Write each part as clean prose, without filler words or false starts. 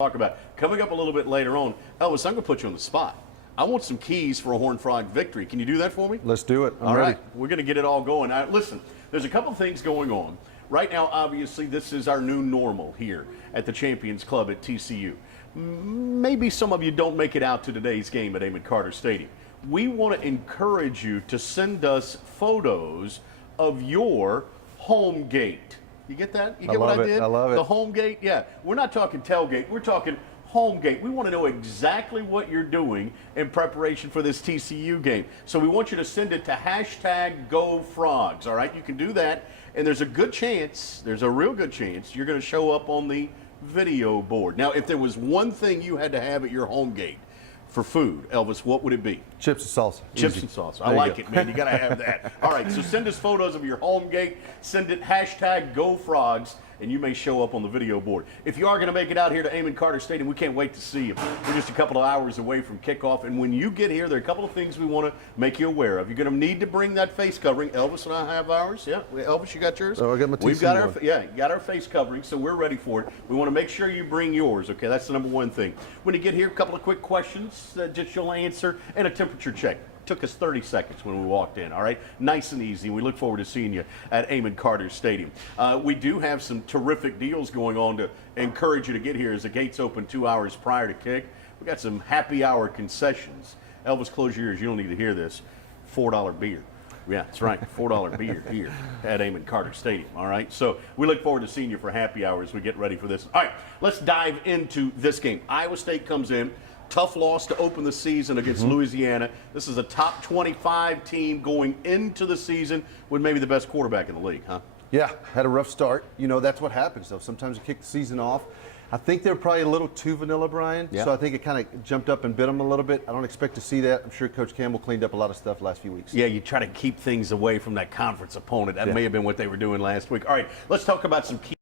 talk about. Coming up a little bit later on, Elvis, I'm going to put you on the spot. I want some keys for a Horned Frog victory. Can you do that for me? Let's do it. All right. We're going to get it all going. Listen, there's a couple things going on. Right now, obviously, this is our new normal here at the Champions Club at TCU. Maybe some of you don't make it out to today's game at Amon Carter Stadium. We want to encourage you to send us photos of your home gate. You get that? You get what I did? I love it. The home gate? Yeah. We're not talking tailgate. We're talking home gate. We want to know exactly what you're doing in preparation for this TCU game. So we want you to send it to #GoFrogs. All right? You can do that. And there's a good chance, there's a real good chance, you're going to show up on the video board. Now, if there was one thing you had to have at your home gate for food, Elvis, what would it be? Chips and salsa. Chips Easy. and salsa. I like it, man. You got to have that. All right, so send us photos of your home gate. Send it #GoFrogs, and you may show up on the video board. If you are going to make it out here to Amon Carter Stadium, we can't wait to see you. We're just a couple of hours away from kickoff, and when you get here, there are a couple of things we want to make you aware of. You're going to need to bring that face covering. Elvis and I have ours. Yeah, Elvis, you got yours? Oh, I got my TCU We've got our, one. yeah, you got our face covering, so we're ready for it. We want to make sure you bring yours, okay? That's the number one thing. When you get here, a couple of quick questions that just you'll answer, and a temperature check. Took us 30 seconds when we walked in, all right? Nice and easy. We look forward to seeing you at Amon Carter Stadium. We do have some terrific deals going on to encourage you to get here as the gates open 2 hours prior to kick. We got some happy hour concessions. Elvis, close your ears. You don't need to hear this. $4 beer. Yeah, that's right. $4 beer here at Amon Carter Stadium, all right? So we look forward to seeing you for happy hour as we get ready for this. All right, let's dive into this game. Iowa State comes in. Tough loss to open the season against Louisiana. This is a top 25 team going into the season with maybe the best quarterback in the league, huh? Yeah, had a rough start. You know, that's what happens, though. Sometimes you kick the season off. I think they're probably a little too vanilla, Brian. Yeah. So I think it kind of jumped up and bit them a little bit. I don't expect to see that. I'm sure Coach Campbell cleaned up a lot of stuff last few weeks. Yeah, you try to keep things away from that conference opponent. That may have been what they were doing last week. All right, let's talk about some key.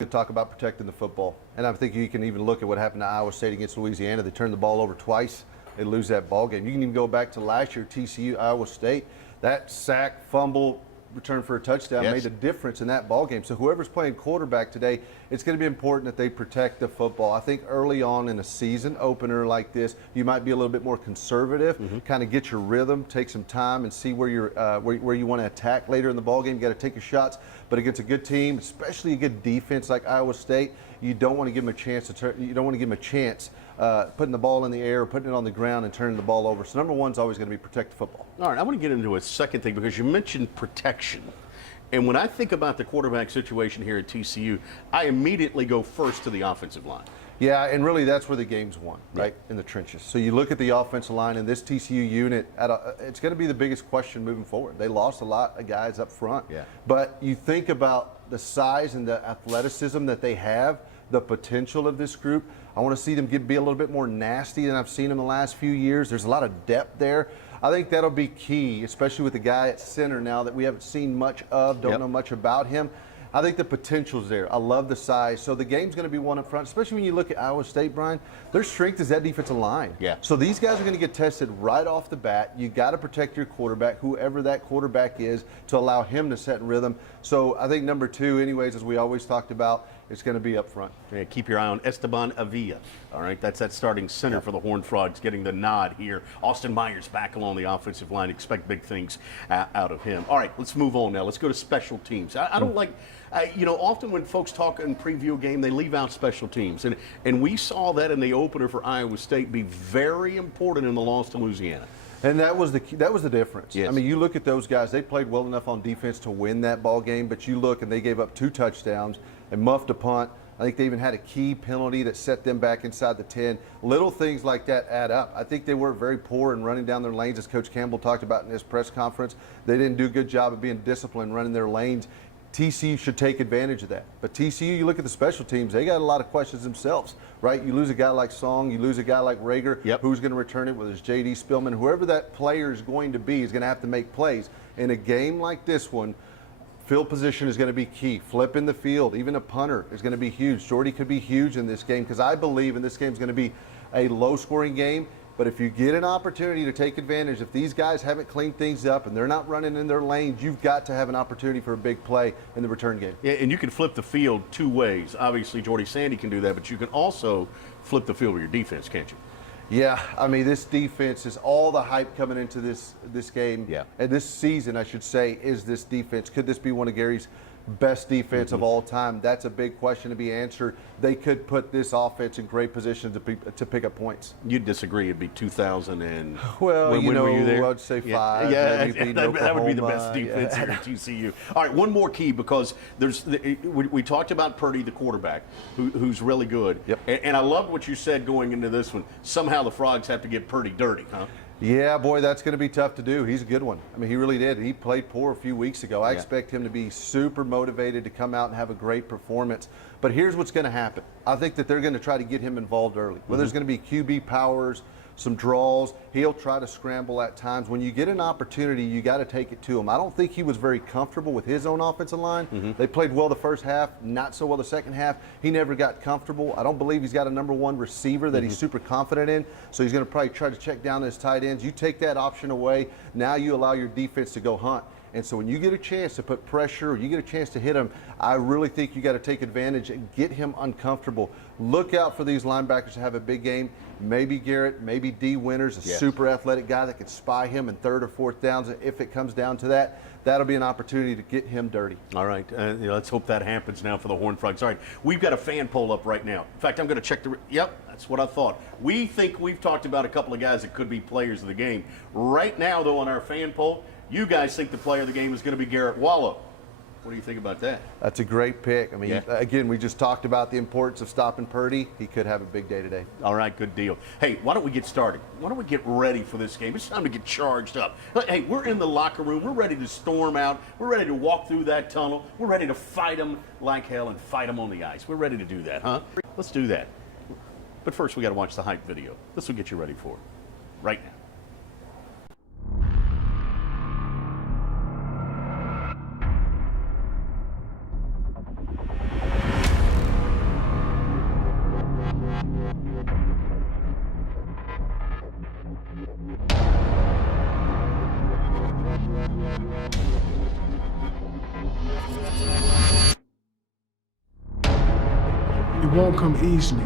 To talk about protecting the football. And I think you can even look at what happened to Iowa State against Louisiana. They turned the ball over twice. They lose that ball game. You can even go back to last year, TCU, Iowa State. That sack, fumble, return for a touchdown made a difference in that ball game. So whoever's playing quarterback today, it's going to be important that they protect the football. I think early on in a season opener like this, you might be a little bit more conservative, kind of get your rhythm, take some time and see where you're where you want to attack later in the ball game. You got to take your shots, but against a good team, especially a good defense like Iowa State, you don't want to give them a chance putting the ball in the air, putting it on the ground, and turning the ball over. So number one is always going to be protect the football. All right, I want to get into a second thing because you mentioned protection. And when I think about the quarterback situation here at TCU, I immediately go first to the offensive line. Yeah, and really that's where the game's won, right, in the trenches. So you look at the offensive line and this TCU unit, it's going to be the biggest question moving forward. They lost a lot of guys up front. Yeah. But you think about the size and the athleticism that they have, the potential of this group. I want to see them be a little bit more nasty than I've seen them the last few years. There's a lot of depth there. I think that'll be key, especially with the guy at center now that we haven't seen much of, don't know much about him. I think the potential's there. I love the size. So the game's going to be won up front, especially when you look at Iowa State, Brian. Their strength is that defensive line. Yeah. So these guys are going to get tested right off the bat. You got to protect your quarterback, whoever that quarterback is, to allow him to set in rhythm. So I think number two, anyways, as we always talked about, it's going to be up front. Yeah, keep your eye on Esteban Avila. All right, that's that starting center for the Horned Frogs, getting the nod here. Austin Myers back along the offensive line. Expect big things out of him. All right, let's move on now. Let's go to special teams. I don't like, you know, often when folks talk and preview a game, they leave out special teams. And we saw that in the opener for Iowa State be very important in the loss to Louisiana. And that was the difference. Yes. I mean, you look at those guys, they played well enough on defense to win that ball game, but you look and they gave up 2 touchdowns and muffed a punt. I think they even had a key penalty that set them back inside the 10. Little things like that add up. I think they were very poor in running down their lanes, as Coach Campbell talked about in his press conference. They didn't do a good job of being disciplined running their lanes. TCU should take advantage of that. But TCU, you look at the special teams, they got a lot of questions themselves, right? You lose a guy like Song, you lose a guy like Rager. Who's going to return it, whether it's J.D. Spillman. Whoever that player is going to be is going to have to make plays. In a game like this one, Field position is going to be key. Flipping the field, even a punter, is going to be huge. Jordy could be huge in this game because I believe in this game is going to be a low-scoring game. But if you get an opportunity to take advantage, if these guys haven't cleaned things up and they're not running in their lanes, you've got to have an opportunity for a big play in the return game. Yeah, and you can flip the field two ways. Obviously, Jordy Sandy can do that, but you can also flip the field with your defense, can't you? Yeah, I mean, this defense is all the hype coming into this game. Yeah. And this season, I should say, is this defense. Could this be one of Gary's best defense of all time? That's a big question to be answered. They could put this offense in great position to pick up points. You'd disagree. It'd be 2000 and well, when were you there? I'd say 5. Yeah, maybe that would be the best Oklahoma. defense here at TCU. All right, one more key because we talked about Purdy, the quarterback, who's really good. Yep. And I loved what you said going into this one. Somehow the Frogs have to get Purdy dirty, huh? Yeah, boy, that's going to be tough to do. He's a good one. I mean, he really did. He played poor a few weeks ago. I expect him to be super motivated to come out and have a great performance. But here's what's going to happen. I think that they're going to try to get him involved early. Well, there's going to be QB powers, some draws. He'll try to scramble at times. When you get an opportunity, you got to take it to him. I don't think he was very comfortable with his own offensive line. They played well the first half, not so well the second half. He never got comfortable. I don't believe he's got a number one receiver that he's super confident in, so he's going to probably try to check down his tight ends. You take that option away, now you allow your defense to go hunt. And so when you get a chance to put pressure or you get a chance to hit him, I really think you got to take advantage and get him uncomfortable. Look out for these linebackers to have a big game. Maybe Garrett, maybe D. Winters, a super athletic guy that could spy him in third or fourth downs. If it comes down to that, that'll be an opportunity to get him dirty. All right, let's hope that happens now for the Horned Frogs. All right, we've got a fan poll up right now. In fact, I'm going to check yep, that's what I thought. We think we've talked about a couple of guys that could be players of the game. Right now, though, on our fan poll, you guys think the player of the game is going to be Garrett Wallow. What do you think about that? That's a great pick. I mean, again, we just talked about the importance of stopping Purdy. He could have a big day today. All right, good deal. Hey, why don't we get started? Why don't we get ready for this game? It's time to get charged up. Hey, we're in the locker room. We're ready to storm out. We're ready to walk through that tunnel. We're ready to fight them like hell and fight them on the ice. We're ready to do that, huh? Let's do that. But first, we got to watch the hype video. This will get you ready for it right now. It won't come easily,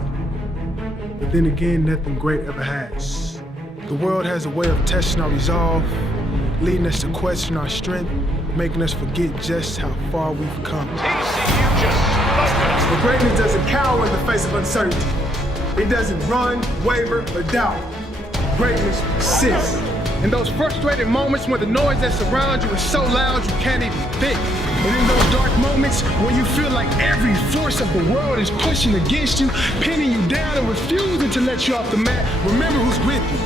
but then again, nothing great ever has. The world has a way of testing our resolve, leading us to question our strength, making us forget just how far we've come. TCU just smoked But greatness doesn't cower in the face of uncertainty. It doesn't run, waver, or doubt. Greatness persists. In those frustrated moments when the noise that surrounds you is so loud you can't even think. And in those dark moments when you feel like every force of the world is pushing against you, pinning you down and refusing to let you off the mat, remember who's with you.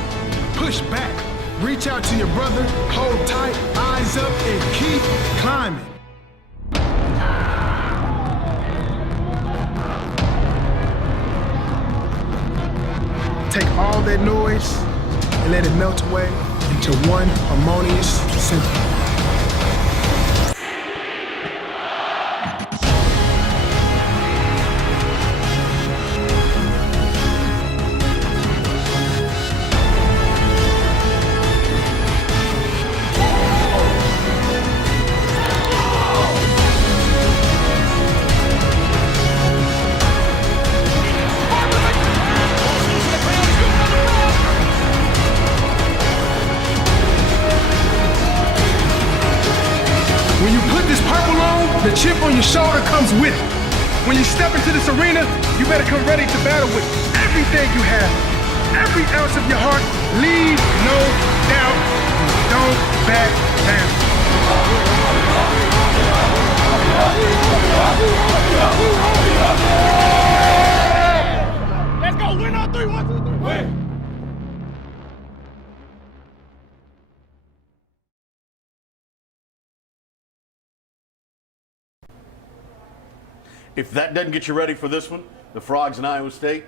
Push back. Reach out to your brother, hold tight, eyes up, and keep climbing. Take all that noise and let it melt away into one harmonious symphony. When you put this purple on, the chip on your shoulder comes with it. When you step into this arena, you better come ready to battle with everything you have. Every ounce of your heart, leave no doubt, and don't back down. Let's go. Win on 3. 1, 2, 3. Win. If that doesn't get you ready for this one, the Frogs in Iowa State,